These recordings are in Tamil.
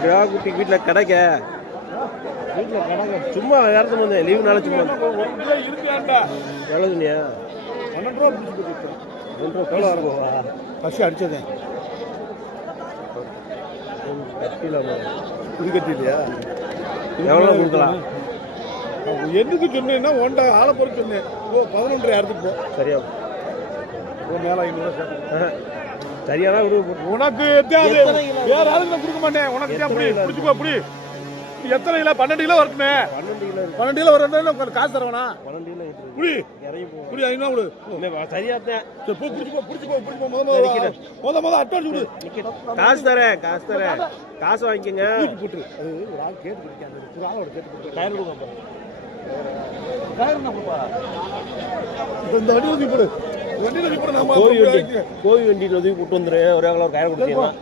கிடா குட்டி வீட்டில் கிடைக்க சும்மா வேறதும் வந்தேன் லீவுனால சும்மா எவ்வளோ துணியா 12 ரூபா எவ்வளோ வரப்போவா பசி அடிச்சதேன் கட்டிலாமா இது கட்டிலையா எவ்வளோ கொடுக்கலாம் என்னுக்கு சொன்னேன்னா ஒன்றை ஆளை பொறுத்து சொன்னேன் 11 இடத்துக்கு போ சரியா மேலே 500 சேர்த்து சரியானா விடு உனக்கு வேற ஆளுக்கு கொடுக்க மாட்டேன் உனக்கு பிடிச்சிக்கோ அப்படி எத்தனை கிலோ 12 கிலோ வரட்டுமே 12 கிலோ வரணும் காசு தரவனா 12 கிலோ புடி புடி 500 கொடு சரியாத்தேன் பிடிச்சிக்கோ முத அட்டாச்சு விடு காசு தரேன் காசு வாங்கிக்கோங்க போட்டு அது ஒரு ஆள் கேட்டு பிடிக்காது ஒரு ஆளோட கேட்டு டயர் கொடுங்க இந்த வண்டி ஊதி போடு வண்டியில் போட நம்ம கோவி வண்டியில் உதவி கூட்டு வந்துரு ஒரே ஒரு கயிறு கொடுத்தீங்கன்னா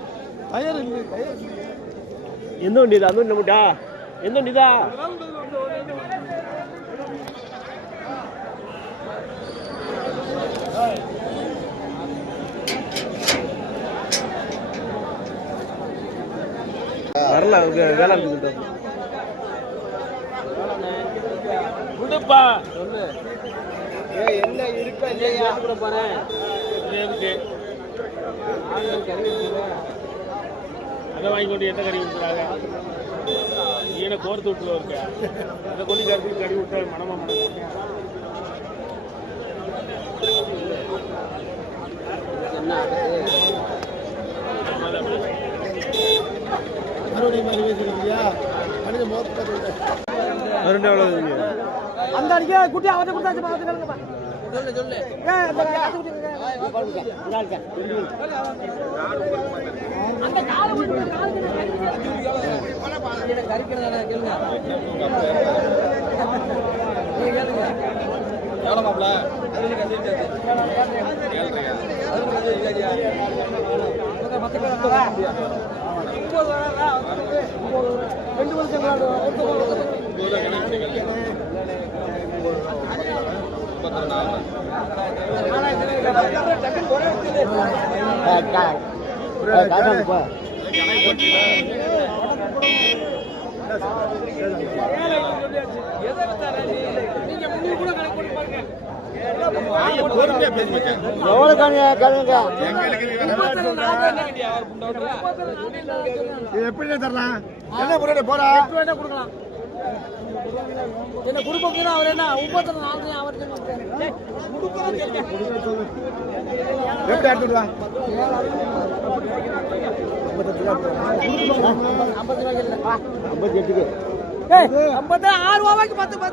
டயர் இல்லை எந்த வண்டி இது அந்த வண்டி நம்மட்டா எந்த வண்டிதா வரல வேலை இருக்குது விடுப்பா சொல்லு என்ன இருக்கா இல்லையா கூட போறேன் அதை வாங்கி கொண்டு என்ன கறி விட்டுறாங்க ஈன கோர்த்து விட்டுல இருக்க அதை கொண்டு கறி விட்டு மனமா அந்த அடிக்க குட்டி அவர்கிட்ட கொடுத்தாச்சு சொல்லு சொல்லு அந்த காலை கறிக்கிறதா கேளுங்க எவ்வளோ மாப்பிள ரெண்டு எப்படி தரலாம் என்ன முறையில போறா கொடுக்கலாம் என்ன குடும்பம் அவர் என்ன 34 அவர் எப்படி எடுத்துடலாம் 58 6 ரூபாய்க்கு 10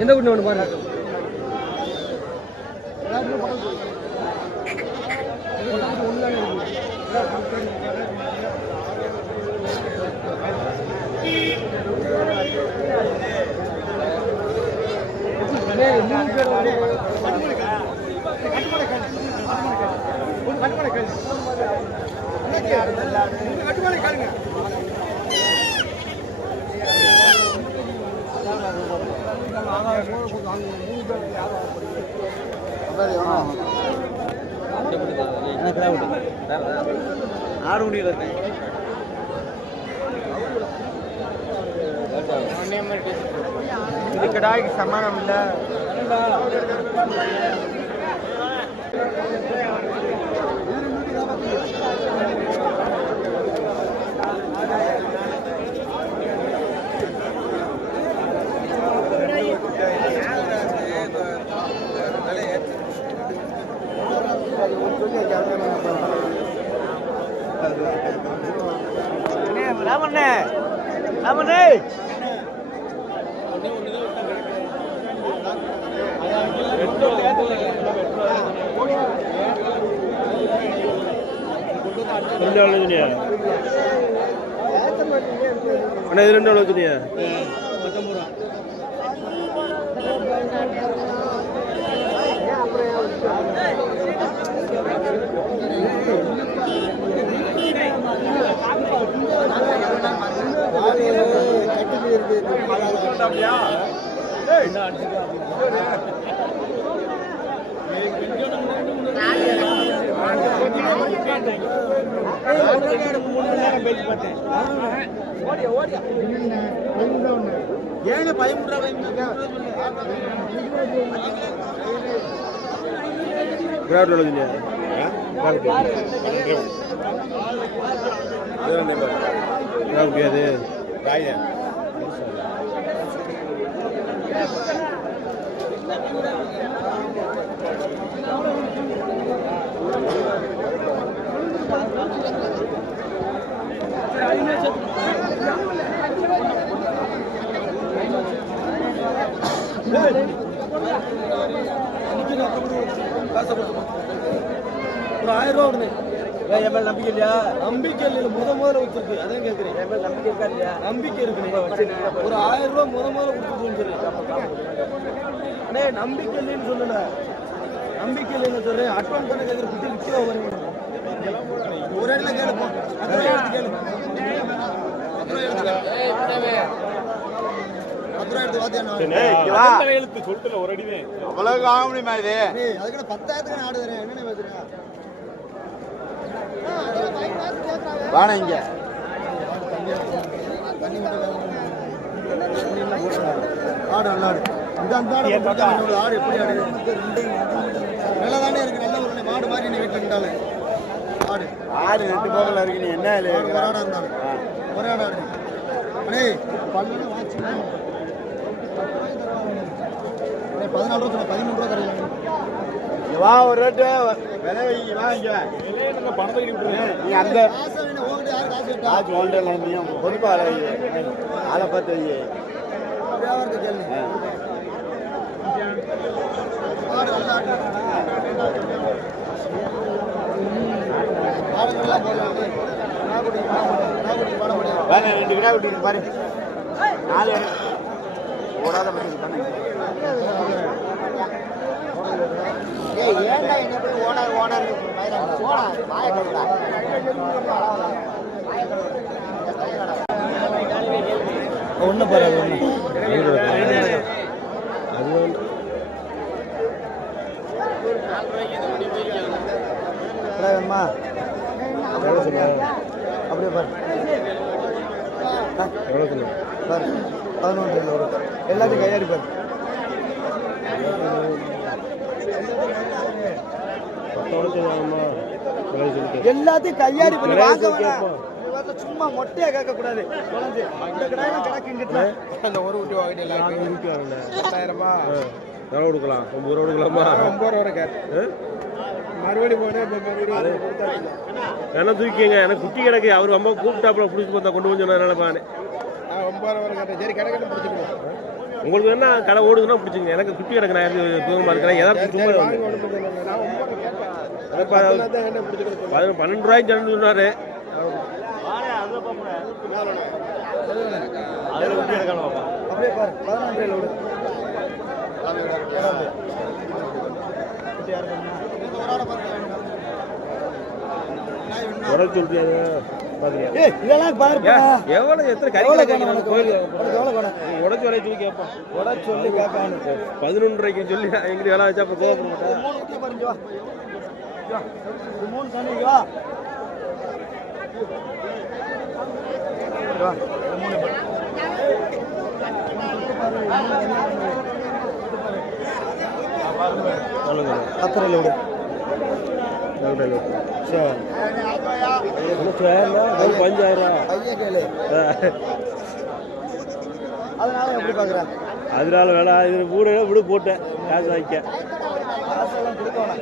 எந்த குட்டி ஒன்று பாருங்க ஆறு மணியில் இருக்கேன் இது கடாய்க்கு சமானம் இல்லை ராமண்ணே ராமண்ணே அண்ணா இது 2 எவ்வளோ வச்சுனியா? 19 ரூபா. ஏன் பயமுறா கிராட் எவ்வளோ வச்சுனியா? அது ஒரு 1000 ரூபா விடுங்க. என் மேல நம்பிக்கை இல்லையா? நம்பிக்கை இல்லை. முதல்ல வச்சிருக்கு. அதான் கேட்குறேன். என் மேல நம்பிக்கை இருக்கா இல்லையா? நம்பிக்கை இருக்கு. நீங்க வச்சிருக்கீங்க. ஒரு 1000 ரூபா முதல்ல கொடுத்துருன்னு சொல்லி அண்ணே நம்பிக்கை இல்லைன்னு சொல்லல. நம்பிக்கை இல்லைன்னு சொல்றேன். அட்வான்ஸ் பண்ண கேட்குற குட்டி விற்க வருங்க. ஒரு இடத்துல கேளுப்போம். அவ்வளவு ஆக முடியுமா இது? அதுக்கு 10,000 ஆடு தரேன். என்னென்ன பேசுறேன்? வாண இங்க ஆடு நல்ல ஆடு. இந்த அந்த ஆடு எப்படி ஆடு நல்லா தானே இருக்கு. நல்ல ஒரு மாடு மாதிரி நீ வீட்டில் இருந்தாலே ஆடு ஆடு 2 போகல இருக்கு. நீ என்ன ஒரு ஆடா இருந்தாலும் ஒரே ஆடா இருக்கு. அண்ணே 14 ரூபா 13 ரூபா தரலாம். வா ஒரு ரேட்டு விலை வைங்க. வா இங்க பணத்தை நீ அந்த காசு வேணும். உங்ககிட்ட யாரு காசு கேட்டா? காசு ஒன்றரை நீயும் பொறுப்பா ஆளை பார்த்து வை. வியாபாரத்தை கேள்வி. ஆடு நல்ல ஆடு. ஆடுகள்லாம் போடலாம். நாகுடி பாட முடியாது. வாங்க 2 கிடா விட்டு பாரு. 4 ஓடாத பண்ணி பண்ணு. ஏன்டா என்ன போய் ஓனர் ஒண்ணு பாரு. வேணுமா? அப்படியே பாரு. பாரு 11 எல்லாத்தையும் கையாடி பாரு. எல்லாத்தையும் கையாடி பண்ணி வாங்க. சும்மா மொட்டையா கேட்க கூடாது. இந்த கடாயம் கிடக்குங்கிட்ட அந்த ஒரு ஊட்டி வாங்கிட்டு எல்லாம் ஊட்டி வாங்கல 10,000 ரூபாய் எவ்வளோ கொடுக்கலாம்? 9 ரூபா கொடுக்கலாமா? 9 ரூபா வரை கேட்டு மறுபடியும் போனேன். என்ன தூக்கிங்க? எனக்கு குட்டி கிடக்கு. அவர் அம்மா கூப்பிட்டாப்புல பிடிச்சி பார்த்தா கொண்டு வந்து சொன்னாரு. 9 ரூபா வரை கேட்டேன். சரி கடை பிடிச்சிருக்கோம். உங்களுக்கு என்ன கடை ஓடுதுன்னா பிடிச்சிங்க. எனக்கு குட்டி கிடக்கு. நான் தூரமாக இருக்கிறேன். ஏதாவது 12 ரூபாய்க்கு சொன்னாரு. அப்படியே பாரு 14 இதெல்லாம் பாருப்பா. எவ்வளவு எத்தனை கறி உடச்சு விலை சொல்லி கேட்பான். உடச்சு சொல்லி கேட்பான். 11 ரூபாய்க்கு சொல்லி எங்கிட்ட வேலை வச்சா அப்புறம் கோவப்பட மாட்டேன். 3 தண்ணி வா. சொல்லுங்க. 10 ரூபாய் விடு. சரி 5000 ஐயா கேளு. அதனால எப்படி பாக்குறேன்? அதனால வேலை இது விடு போட்டேன். காசு வாங்கிக்க. காசெல்லாம் கொடுக்கணும்.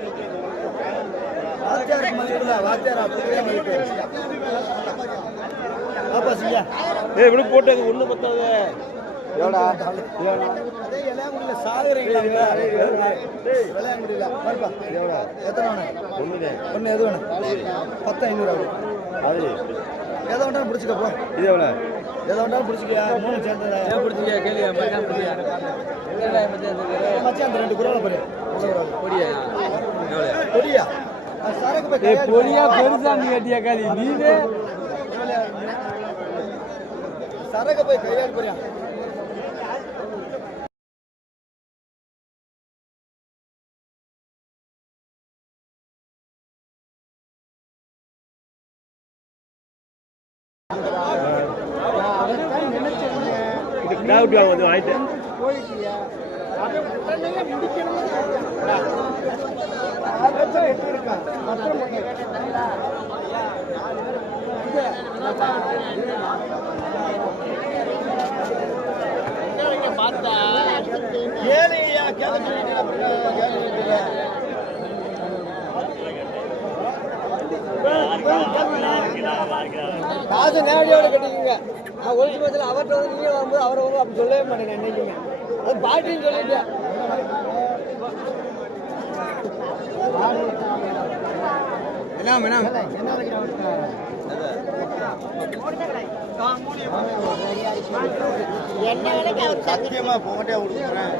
வாத்தியாருக்கு மதிப்பில்ல, வாத்தியார் அப்படியே மதிப்பு. பாப்பா சிங்கா. இப்படி போட்டு ஒண்ணு பத்தாது. எவ்வளோ விளையாங்குடியில் சாகுறீங்களா? விளையாங்குடியில் பாருப்பா. எவ்வளோ எத்தனை வேணும்? ஒன்று எது வேணும்? 10,500 ஆகுது. அது எதை வேண்டாலும் பிடிச்சிக்கப்போ. இது எவ்வளோ? எதை வேண்டாலும் பிடிச்சிக்கியா? 3 சேர்ந்ததா? ஏன் பிடிச்சிக்கியா? கேள்வியா மச்சான் பிடிச்சியா? மச்சான் அந்த 2 குரலை பாரு. பொடியா? பொடியா? சரக்கு போய் பொடியா பெருசா நீ கட்டியா காலி நீவே சரக்கு போய் கையாள் போறியா? டவுட் வந்து வாங்கிட்டு காசு நேரடியோட கட்டிக்கங்க. ஒழிச்சு பட்சத்தில் அவர்கிட்ட வந்து நீங்க வரும்போது அவரை வந்து அப்படி சொல்லவே மாட்டேங்க. என்னைக்குங்க அது பாட்டின்னு சொல்லிட்டு சத்தியமா போகட்டே கொடுக்குறேன்.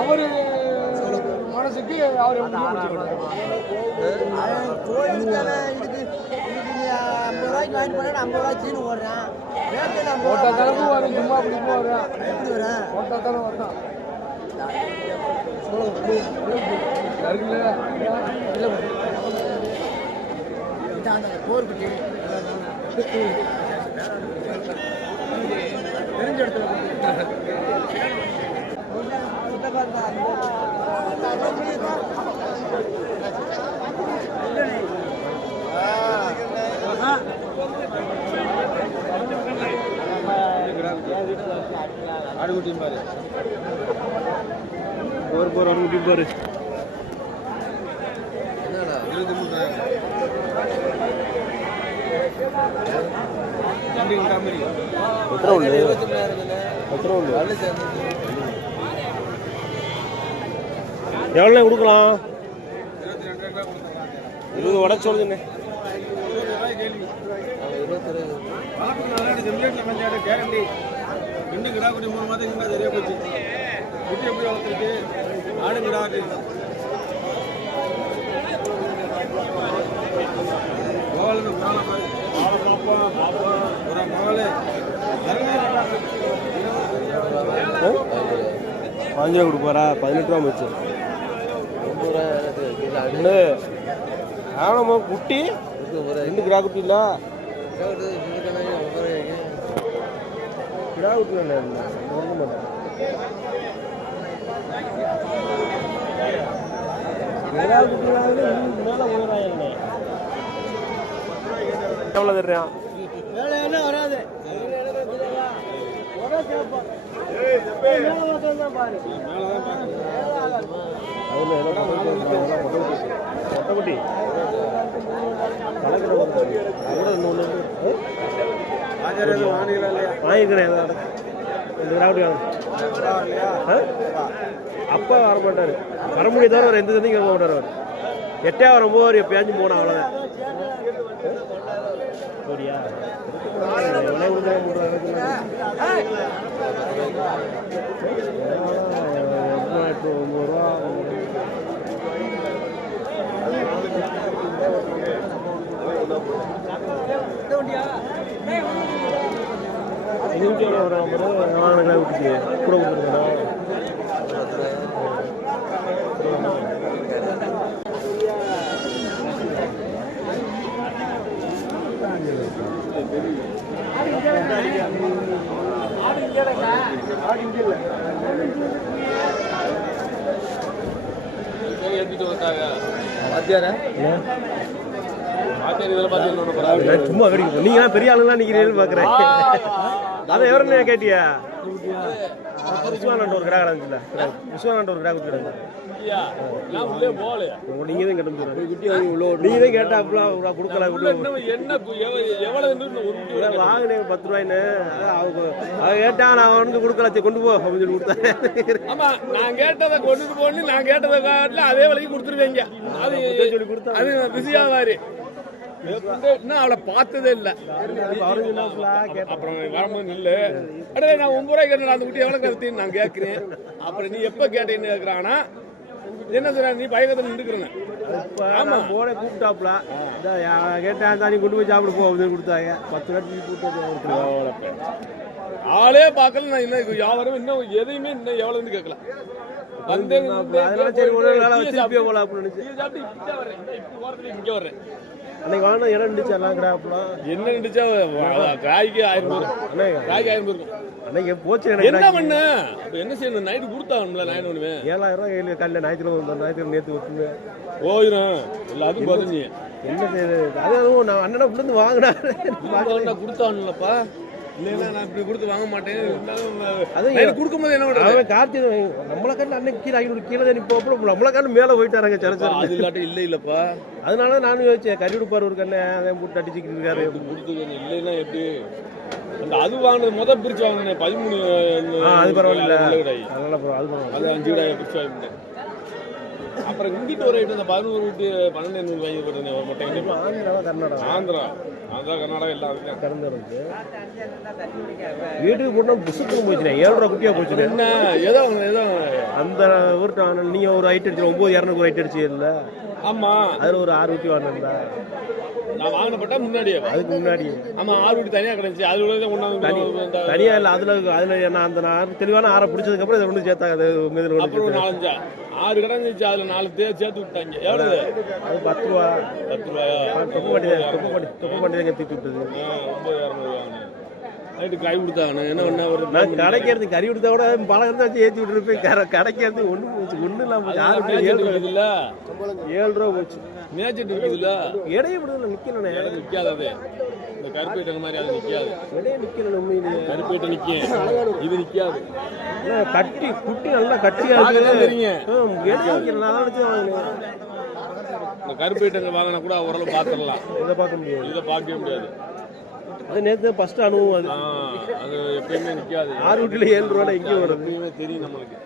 அவரு மனசுக்கு அவர் ஓட்டா தளவு வரும். சும்மா அப்படி போறேன் ஓட்டா தளவு வரலாம். தெரிஞ்ச இடத்துல ஆடுகுட்டி பாரு. போர் ஆடுகுட்டி பாரு. எவ்வளோ கொடுக்கலாம்? 20 உடச்சு சொல்லுங்கண்ணே. கேரண்டி 2 கிடா குட்டி 3 மாதத்துக்கு சரியா போச்சு. குட்டி எப்படி வளர்த்துருக்கு? ஆடு கிடா ₹5 கொடுப்பாரா? 18 ரூபா வச்சு ஆமாம்மா. குட்டி 2 கிடா குட்டி இல்லை கிடா குட்டி இல்லை மாட்டேன். கிடா குட்டி மேலே உயராயண்ணே. எவ்வளோ தர்றான்? வேலை வராது. மொட்டைக்குட்டி வாங்கிக்கிறேன். அப்பா வர மாட்டார். வர முடிய தவிர அவர் எந்த சந்தைக்கு வர மாட்டார். அவர் 8 வரும்போது அவர் எப்பயாச்சும் போனா அவ்வளோதான். சரியா? விட்டுச்சு கூட கொடுத்துருக்கா. ஏற்றிட்டு வந்தாங்க வாத்தியாரா இதில் பார்த்தீங்கன்னா சும்மா வெடிக்கும் நீங்க பெரிய ஆளுலாம் நிக்கிறீங்கன்னு பாக்குறேன். அதை எவருன்னு கேட்டியா? விஸ்வானண்ட் ஒரு கிராக இருந்துச்சுல, விஸ்வானண்ட் ஒரு கிராக கொடுத்துருங்க. உள்ளே போகலையா நீங்க தான் கேட்டு நீங்க தான் கேட்டா அப்படிலாம் கொடுக்கல. என்ன எவ்வளவு வாங்கினேன் 10 ரூபாய்ன்னு அவங்க கேட்டா நான் வந்து கொடுக்கல, கொண்டு போ அப்படின்னு சொல்லி கொடுத்தேன். ஆமா நான் கேட்டதை கொண்டுட்டு போன்னு நான் கேட்டதை காட்டில அதே விலைக்கு கொடுத்துருவேங்க. அது சொல்லி கொடுத்தா அது பிஸியாவாரு இன்னும் அவளை பார்த்ததே இல்லை. அப்புறம் வரும்போது நில்லு அடே நான் 9 ரூபாய் கேட்டேன் அந்த குட்டி எவ்வளோ கருத்தின்னு நான் கேட்குறேன். அப்புறம் நீ எப்போ கேட்டேன்னு கேட்குறான்னா என்ன சொல்ற நீ பயங்கரத்தில் நின்றுக்கிறேன். ஆமா போட கூப்பிட்டாப்ல கேட்டேன் தானே கொண்டு போய் சாப்பிட போ அப்படின்னு கொடுத்தாங்க. 10 ரூபாய்க்கு ஆளே பார்க்கல. நான் இன்னும் வியாபாரம் இன்னும் எதையுமே இன்னும் எவ்வளோன்னு கேட்கல. அதனால சரி ஒரு வேலை வச்சு போல அப்படின்னு இங்கே வர்றேன். அன்னைக்கு வாங்கின இடம் இருந்துச்சு எல்லாம் கிராப்லாம் என்ன இருந்துச்சா காய்க்கு 1000 ரூபாய் காய்க்கு 1000 இருக்கும். அன்னைக்கு போச்சு என்ன பண்ண என்ன செய்யணும் நைட்டு கொடுத்தாங்கல்ல நான் என்ன பண்ணுவேன் 7000 ரூபாய் கையில் காலையில் ஞாயிற்றுக்கிழமை நேற்று வச்சுங்க போயிடும் எல்லாத்துக்கும் பதிஞ்சு என்ன செய்யுது. அதுவும் நான் அண்ணனை இருந்து வாங்கினேன் கொடுத்தான்லப்பா இல்லைன்னா நான் இப்படி கொடுத்து வாங்க மாட்டேன். அது கொடுக்கும்போது என்ன பண்ணுறது கார்த்தி நம்மளை காட்டில் அன்னைக்கு கீழே 500 கீழே நிற்போம் நம்மளை காட்டில் மேலே போயிட்டாராங்க சரச்சா. அது இல்லாட்டி இல்லை இல்லைப்பா. அதனால நானும் யோசிச்சேன் கறி கொடுப்பார் ஒரு கண்ணை அதை போட்டு அடிச்சுக்கிட்டு இருக்காரு. கொடுத்தது இல்லைன்னா எப்படி அந்த அது வாங்கினது முதல் பிரிச்சு வாங்கினேன் 13. அது பரவாயில்ல அதனால பரவாயில்ல அது 5 விடாய் பிரிச்சு வாங்கிட்டேன். அப்புறம் இங்கிட்டு ஒரு ஐட்டம் அந்த 11 விட்டு 12 வாங்கி போட்டேன் ஒரு மொட்டை. கர்நாடகா ஆந்திரா கர்நாடகா எல்லாம் கறந்துருக்கு. வீட்டுக்கு போட்டோம் புசுக்கு போச்சுனே 7 ரூபா குட்டியா போச்சுனே. என்ன ஏதோ ஏதோ அந்த ஊர்ட்ட நீங்க ஒரு ஐட்டம் அடிச்சு 9200 ஒரு ஐட்டம் அடிச்சு இல்ல. ஆமா அதுல ஒரு 6 குட்டி வாங்கினா நான் வாங்கினப்பட்டா முன்னாடியே அதுக்கு முன்னாடி. ஆமா 6 குட்டி தனியா கிடைச்சு அது தனியா இல்ல அதுல என்ன அந்த தெளிவான 6 பிடிச்சதுக்கு அப்புறம் இதை ஒண்ணு சேர்த்தாங்க. அது அப்புறம் 4 6 கிடந்துச்சு அதுல 4 சேர்த்து விட்டாங்க. எவ்வளவு அது 10 ரூபா 10 ரூபாயா தொப்பு பண்ணி கத்திட்டு விட்டது. 9200 நைட்டு கை கொடுத்தாங்க. என்ன பண்ண ஒரு நான் கடைக்கிறது கறி கொடுத்தா கூட பழம் இருந்தாச்சு ஏற்றி விட்டுருப்பேன். கடைக்கிறது ஒன்றும் இல்லாம 7 ரூபா போச்சு. மேட்சிட்டு இருக்குதுல்ல இடையே விடுதல நிக்கணும் நிக்காது. அது இந்த கருப்பேட்டை மாதிரி அது நிக்காது. இடையே நிக்கணும் உண்மையிலேயே கருப்பேட்டை நிக்கும் இது நிக்காது. கட்டி குட்டி நல்லா கட்டியா தெரியுங்க. இந்த கருப்பேட்டை வாங்கினா கூட ஓரளவு பார்த்துடலாம். இதை பார்க்க முடியாது. இதை பார்க்கவே முடியாது. அது நேற்று ஃபர்ஸ்ட் அனுபவம். அது அது எப்பயுமே நிக்காது. 6 வீட்டுல 7 ரூபா எங்கேயும் வரும் எப்பயுமே தெரியும் நம்மளுக்கு.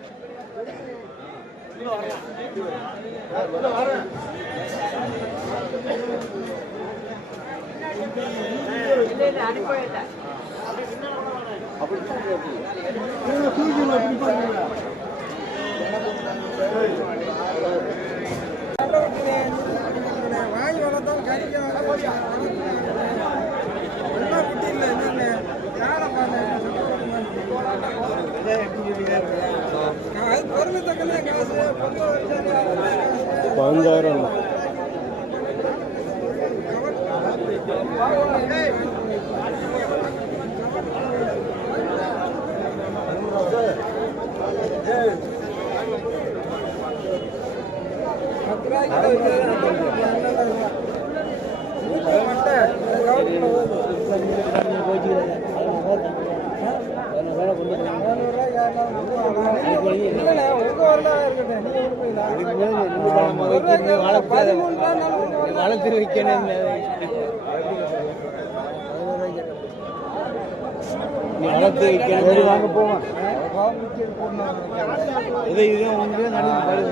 $15,000 வளர்த்து வைக்கணும். வளர்த்து வைக்கணும். வாங்க போவோம். இதை உங்களுக்கு நடந்து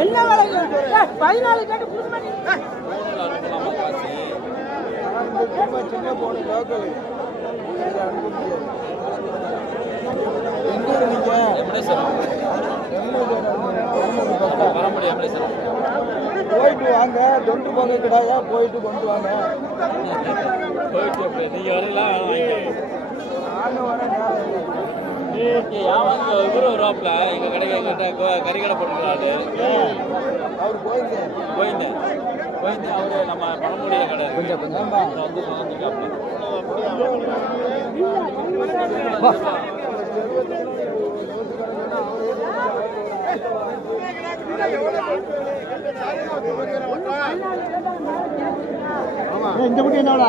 என்ன விலை 14 கேட்டு சின்ன போன லோக்கல் போயிட்டு வாங்க தொண்டு போக கிடையாது போயிட்டு கொண்டு வாங்க நீங்க வரலாம் நானும் வரேன் இவரு வருவாப்ல எங்க கடைக்கு எங்கிட்ட கறிக்கடை போட்டுக்கிறாரு அவர் போயிருக்கேன் போயிருந்தேன் அவரு நம்ம பழமுடிய கடை கொஞ்சம் வந்து இந்த குட்டி என்னோட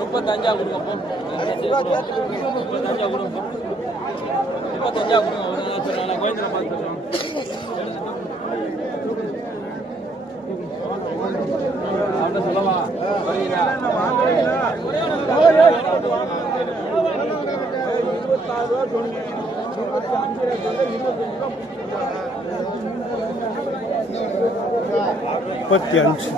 முப்பத்தஞ்சா கொடுங்க முப்பத்தஞ்சா கொடுங்க கோயந்திர பார்த்துருக்கோம் அவன் சொல்லவா வரீங்களா முப்பத்தி அஞ்சு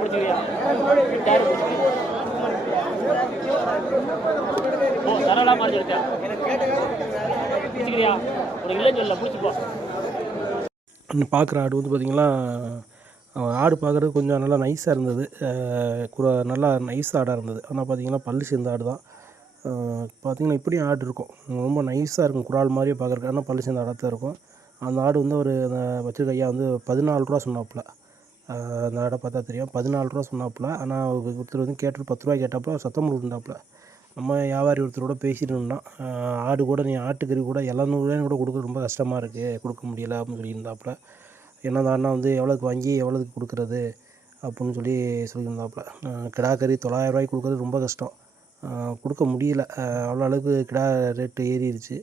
பிடிச்சிக்கிறியா 8000 தரலாம் மாதிரி இருக்கா பிடிச்சிக்கிறியா ஒரு இல்லைன்னு சொல்ல பிடிச்சிப்போ. பார்க்குற ஆடு வந்து பார்த்திங்கன்னா ஆடு பார்க்குறது கொஞ்சம் நல்லா நைஸாக இருந்தது, நல்லா நைஸ் ஆடாக இருந்தது. ஆனால் பார்த்திங்கன்னா பல்லு சேர்ந்த ஆடு தான். பார்த்திங்கன்னா இப்படியும் ஆடு இருக்கும், ரொம்ப நைஸாக இருக்கும், குரால் மாதிரியே பார்க்குறக்கு. ஆனால் பல்லு சேர்ந்த ஆடாக தான் இருக்கும். அந்த ஆடு வந்து ஒரு வச்சிருக்க ஐயா வந்து 14 ரூபா சொன்னாப்புல. அந்த ஆடை பார்த்தா தெரியும், 14 ரூபா சொன்னாப்புல. ஆனால் ஒருத்தர் வந்து கேட்டு 10 ரூபாய் கேட்டாப்புல சத்தம் போட்டுருந்தாப்புல. நம்ம வியாபாரி ஒருத்தரோட பேசிட்டு இருந்தோம், ஆடு கூட நீ ஆட்டுக்கறி கூட 700 கூட கொடுக்க ரொம்ப கஷ்டமாக இருக்குது, கொடுக்க முடியலை அப்படின்னு சொல்லியிருந்தாப்புல. என்னதான்னா வந்து எவ்வளோக்கு வாங்கி எவ்வளோக்கு கொடுக்குறது அப்படின்னு சொல்லியிருந்தாப்புல. கிடா கறி 900 ரூபாய்க்கு கொடுக்குறது ரொம்ப கஷ்டம், கொடுக்க முடியல. அவ்வளோ அளவுக்கு கிடா ரேட்டு ஏறிடுச்சு.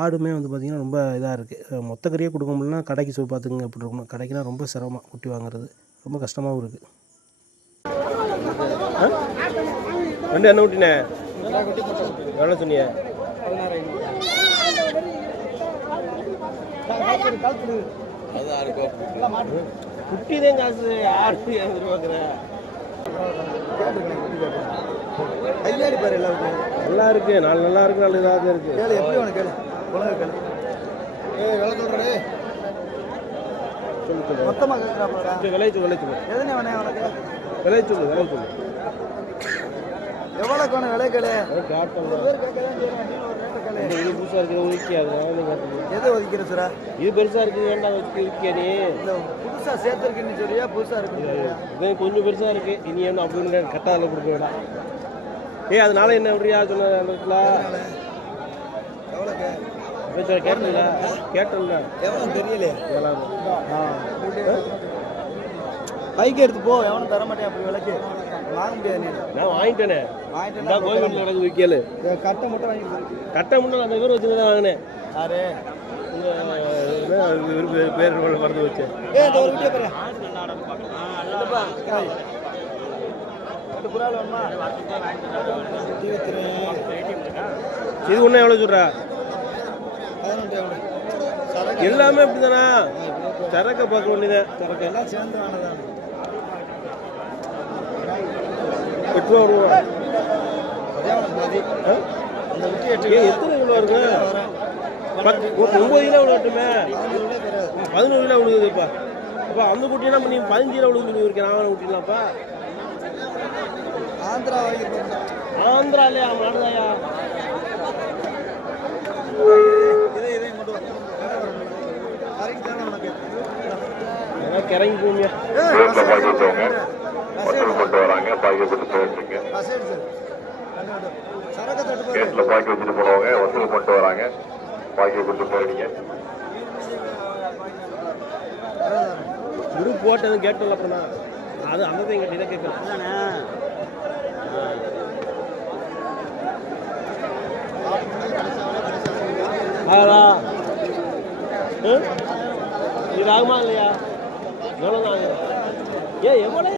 ஆடுமே வந்து பார்த்திங்கன்னா ரொம்ப இதாக இருக்குது. மொத்த கறியே கொடுக்க முடியலன்னா கடைக்கு சொல்லி பார்த்துங்க எப்படி இருக்கணும். கடைக்குனா ரொம்ப சிரமம், குட்டி வாங்குறது ரொம்ப கஷ்டமாகவும் இருக்குது. ரெண்டு என்ன குட்டினே எவ்வளோ சொன்னீங்க? குட்டி தான் காசு, ஆடு எதிர்பார்க்குறேன். கையாடி பாரு எல்லாருக்கும் நல்லா இருக்கு, நாலு நல்லா இருக்கு, நல்ல இதாக இருக்கு. கேளு எப்படி வேணும் கேளு ஒழுங்கா கேளு. விலை சொல்றே சொல்லு சொல்லு மொத்தமாக கேட்குறாப்பா. விலை சொல்லு எதுனே வேணே உனக்கு விலை சொல்லு எவ்வளோக்கு வேணும் விலை கேளு. காட்டன் பேர் கேட்கதான் செய்யணும், ஒரு ரேட்டை கேளு. இது புதுசாக இருக்குது ஒதுக்கி, அதனால நீங்கள் எது ஒதுக்கிற சார்? இது பெருசாக இருக்குது, வேண்டாம் வச்சு இருக்கியா நீ? இல்லை புதுசாக சேர்த்துருக்குன்னு சொல்லியா புதுசாக இருக்குன்னு சொல்லியா? இது கொஞ்சம் பெருசாக இருக்குது, இனி என்ன அப்படின்னு கட்டாதில் கொடுக்க வேண்டாம். அதனால என்ன விடுறியா சொன்ன அந்த இடத்துல எவ்வளோக்கு கேட்டல எவ்வளோ தெரியலையே. ஏழாவது. பைக்கு எடுத்து போ, எவனும் தர மாட்டேன் அப்படி விலைக்கு. வாங்க முடியாது நீ. நான் வாங்கிட்டேனே. வாங்கிட்டேன்னா இந்த கோயில் நடந்து வைக்கல. கட்டை மட்டும் வாங்கி கட்டை முன்னே அந்த பேர் வச்சுதான் வாங்கினேன். யாரு பேர் மறந்து வச்சேன். இந்த ஒரு வீடியோ பாரு. என்னப்பா ரெண்டு புறால் வேணுமா? இது ஒண்ணு எவ்வளவு சொல்றா? 18 எவ்வளோ? எல்லாமே அப்படிதானா? சரக்க பார்க்க வேண்டியதான். சரக்கு எல்லாம் சேர்ந்து வாங்கினதானே. 8 ரூபா. அந்த குட்டி 8 எத்தனை கிலோ இருக்கு? 9 கிலோ விட்டுமே. 11 கிலோ விழுகுதுப்பா. அப்பா அந்த குட்டினா நீ 15 கிலோ விழுகுது இருக்கேன். நான் குட்டிலாம்ப்பா. ஆந்திரா வாங்கி போட்டேன். ஆந்திராலையா மாடுதாயா? இதை மட்டும் கரைக்கு தானே உனக்கு. கிறங்கி போமியா? கொண்டு வராங்க பாக்கி கொண்டு போயிட்டு சரக்கு தட்டு போய் கேட்ல பாக்கி வச்சுட்டு போனவங்க வசூல் கொண்டு வராங்க பாக்கி கொண்டு போயிடுங்க. குரூப் போட்டது கேட்டல அப்படின்னா அது அந்த எங்கிட்ட இதை கேட்கல. இது ஆகுமா இல்லையா? எவ்வளோ எவ்வளோ